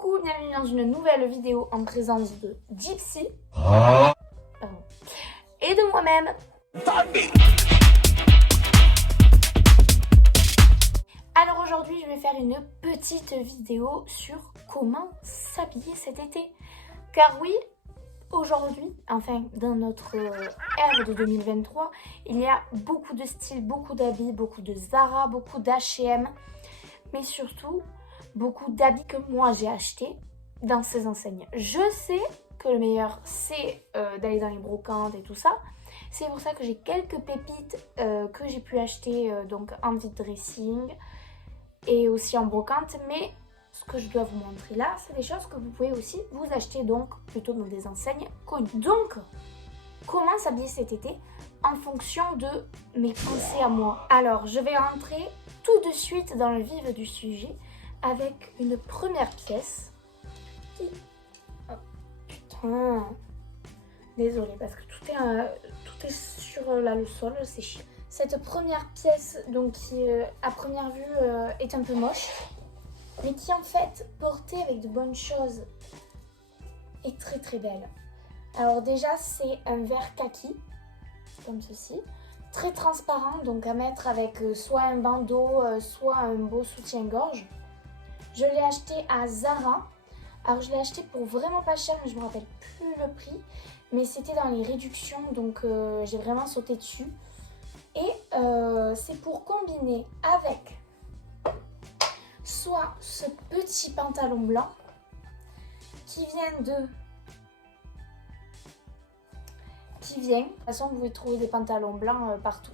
Coucou, bienvenue dans une nouvelle vidéo en présence de Gypsy et de moi-même. Alors aujourd'hui, je vais faire une petite vidéo sur comment s'habiller cet été. Car oui, aujourd'hui, enfin dans notre ère de 2023, il y a beaucoup de styles, beaucoup d'habits, beaucoup de Zara, beaucoup d'H&M, mais surtout beaucoup d'habits que moi j'ai achetés dans ces enseignes. Je sais que le meilleur c'est d'aller dans les brocantes et tout ça. C'est pour ça que j'ai quelques pépites que j'ai pu acheter donc en vide dressing et aussi en brocante, mais ce que je dois vous montrer là, c'est des choses que vous pouvez aussi vous acheter donc plutôt dans des enseignes connues. Donc, comment s'habiller cet été en fonction de mes pensées à moi. Alors, je vais rentrer tout de suite dans le vif du sujet avec une première pièce qui... Oh, putain. Désolée, parce que tout est sur là, le sol, c'est chiant. Cette première pièce, donc qui à première vue est un peu moche, mais qui en fait, portée avec de bonnes choses, est très très belle. Alors déjà, c'est un vert kaki, comme ceci, très transparent, donc à mettre avec soit un bandeau, soit un beau soutien-gorge. Je l'ai acheté à Zara. Alors je l'ai acheté pour vraiment pas cher, mais je me rappelle plus le prix. Mais c'était dans les réductions, donc j'ai vraiment sauté dessus. Et c'est pour combiner avec soit ce petit pantalon blanc qui vient de toute façon vous pouvez trouver des pantalons blancs partout.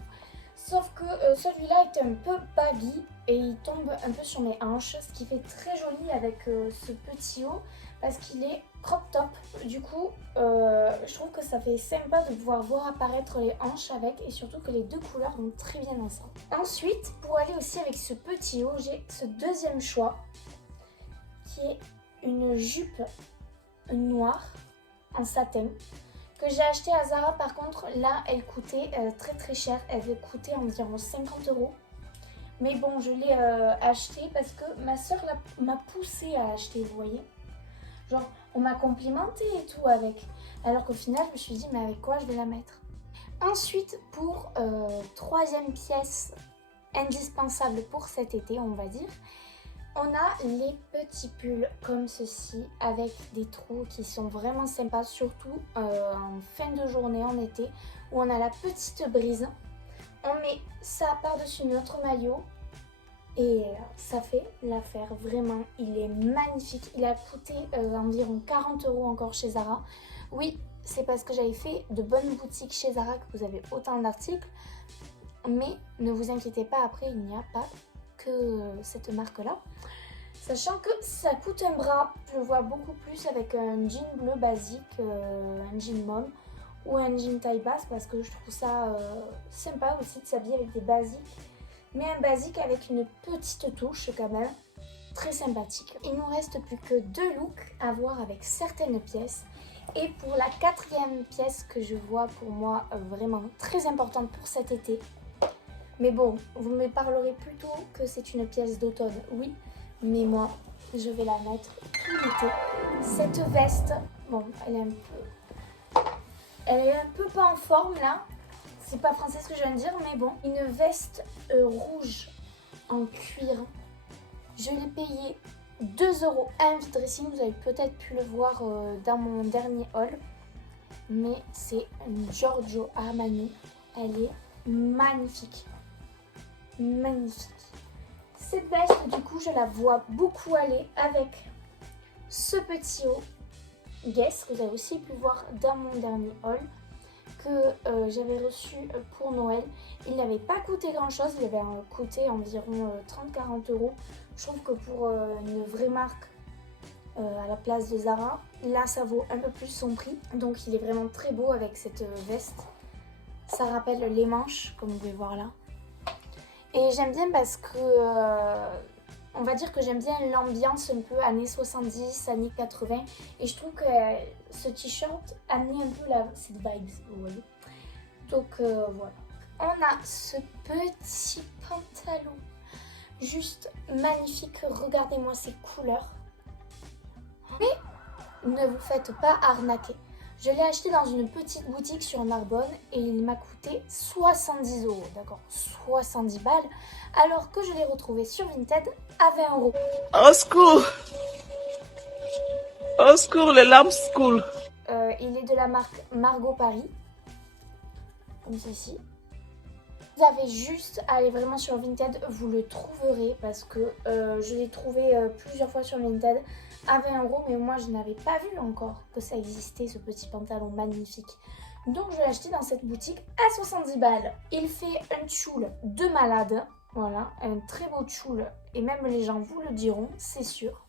Sauf que celui-là est un peu baggy et il tombe un peu sur mes hanches, ce qui fait très joli avec ce petit haut parce qu'il est crop top. Du coup, je trouve que ça fait sympa de pouvoir voir apparaître les hanches avec, et surtout que les deux couleurs vont très bien ensemble. Ensuite, pour aller aussi avec ce petit haut, j'ai ce deuxième choix qui est une jupe noire en satin que j'ai acheté à Zara. Par contre, là, elle coûtait très cher. Elle coûtait environ 50 €. Mais bon, je l'ai acheté parce que ma soeur m'a poussée à acheter, vous voyez. Genre, on m'a complimenté et tout avec. Alors qu'au final, je me suis dit, mais avec quoi je vais la mettre? Ensuite, pour troisième pièce indispensable pour cet été, on va dire, on a les petits pulls comme ceci avec des trous qui sont vraiment sympas, surtout en fin de journée en été où on a la petite brise. On met ça par-dessus notre maillot et ça fait l'affaire, vraiment. Il est magnifique. Il a coûté environ 40 € encore chez Zara. Oui, c'est parce que j'avais fait de bonnes boutiques chez Zara que vous avez autant d'articles. Mais ne vous inquiétez pas, après il n'y a pas que cette marque-là. Sachant que ça coûte un bras, je le vois beaucoup plus avec un jean bleu basique, un jean mom ou un jean taille basse, parce que je trouve ça sympa aussi de s'habiller avec des basiques, mais un basique avec une petite touche quand même, très sympathique. Il nous reste plus que 2 looks à voir avec certaines pièces. Et pour la quatrième pièce que je vois pour moi vraiment très importante pour cet été, mais bon, vous me parlerez plutôt que c'est une pièce d'automne, oui, mais moi, je vais la mettre tout l'été. Cette veste, bon, elle est un peu pas en forme là, c'est pas français ce que je viens de dire, mais bon, une veste rouge en cuir. Je l'ai payée 2 € un vide dressing, vous avez peut-être pu le voir dans mon dernier haul, mais c'est une Giorgio Armani, elle est magnifique. Magnifique. Cette veste, du coup, je la vois beaucoup aller avec ce petit haut Guess que vous avez aussi pu voir dans mon dernier haul, que j'avais reçu pour Noël. Il n'avait pas coûté grand chose, il avait coûté environ 30-40 €. Je trouve que pour une vraie marque à la place de Zara, là ça vaut un peu plus son prix. Donc il est vraiment très beau avec cette veste. Ça rappelle les manches, comme vous pouvez voir là. Et j'aime bien parce que, on va dire que j'aime bien l'ambiance un peu années 70, années 80. Et je trouve que ce t-shirt amenait un peu cette vibe, vous voyez. Donc voilà. On a ce petit pantalon, juste magnifique. Regardez-moi ces couleurs. ne vous faites pas arnaquer. Je l'ai acheté dans une petite boutique sur Narbonne et il m'a coûté 70 €, d'accord, 70 balles, alors que je l'ai retrouvé sur Vinted à 20 €. Au secours! Au secours, les larmes coulent. Il est de la marque Margot Paris, comme ceci. Vous avez juste à aller vraiment sur Vinted, vous le trouverez parce que je l'ai trouvé plusieurs fois sur Vinted à 20 €, mais moi je n'avais pas vu encore que ça existait, ce petit pantalon magnifique. Donc je l'ai acheté dans cette boutique à 70 balles. Il fait un tchoul de malade, voilà, un très beau tchoul et même les gens vous le diront, c'est sûr.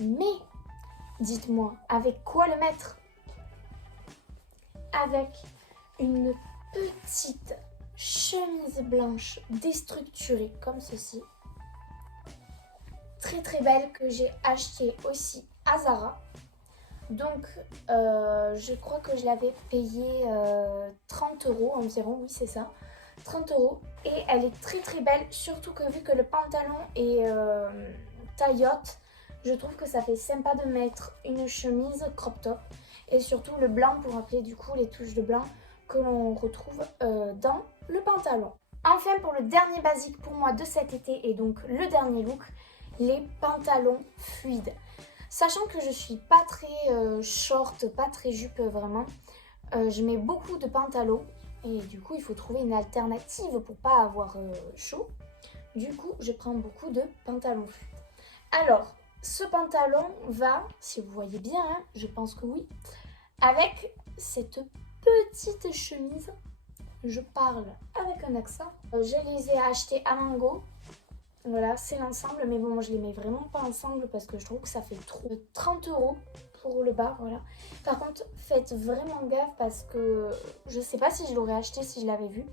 Mais dites-moi, avec quoi le mettre? Avec une petite chemise blanche déstructurée comme ceci, très très belle, que j'ai achetée aussi à Zara. Donc je crois que je l'avais payée 30 € environ, oui c'est ça, 30 €, et elle est très très belle, surtout que vu que le pantalon est taille haute, je trouve que ça fait sympa de mettre une chemise crop top et surtout le blanc pour rappeler du coup les touches de blanc que l'on retrouve dans le pantalon. Enfin, pour le dernier basique pour moi de cet été et donc le dernier look, les pantalons fluides. Sachant que je suis pas très short, pas très jupe vraiment, je mets beaucoup de pantalons et du coup il faut trouver une alternative pour pas avoir chaud. Du coup je prends beaucoup de pantalons fluides. Alors ce pantalon va, si vous voyez bien, hein, je pense que oui, avec cette petite chemise. Je parle avec un accent. Je les ai achetés à Mango. Voilà, c'est l'ensemble, mais bon, moi je les mets vraiment pas ensemble parce que je trouve que ça fait trop. 30 € pour le bas, voilà. Par contre, faites vraiment gaffe parce que je sais pas si je l'aurais acheté si je l'avais vu,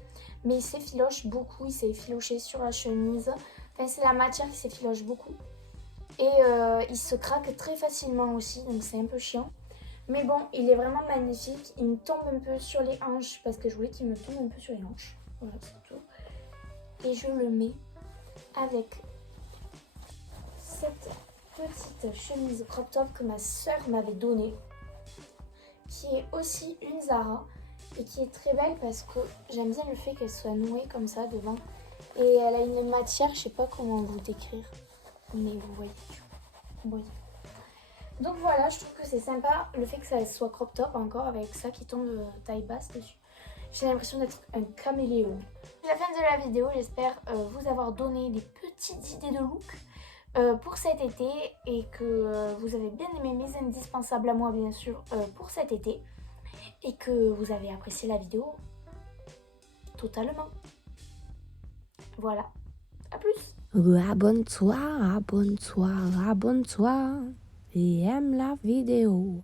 mais il s'effiloche beaucoup, il s'est effiloché sur la chemise. Enfin, c'est la matière qui s'effiloche beaucoup. Et il se craque très facilement aussi, donc c'est un peu chiant. Mais bon, il est vraiment magnifique. Il me tombe un peu sur les hanches parce que je voulais qu'il me tombe un peu sur les hanches. Voilà, c'est tout. Et je le mets avec cette petite chemise crop top que ma soeur m'avait donnée, qui est aussi une Zara et qui est très belle parce que j'aime bien le fait qu'elle soit nouée comme ça devant. Et elle a une matière, je sais pas comment vous décrire, mais vous voyez. Vous voyez. Donc voilà, je trouve que c'est sympa le fait que ça soit crop top encore avec ça qui tombe taille basse dessus. J'ai l'impression d'être un caméléon. C'est la fin de la vidéo, j'espère vous avoir donné des petites idées de look pour cet été et que vous avez bien aimé mes indispensables à moi bien sûr pour cet été et que vous avez apprécié la vidéo totalement. Voilà, à plus. Abonne-toi, abonne-toi, abonne-toi et aime la vidéo.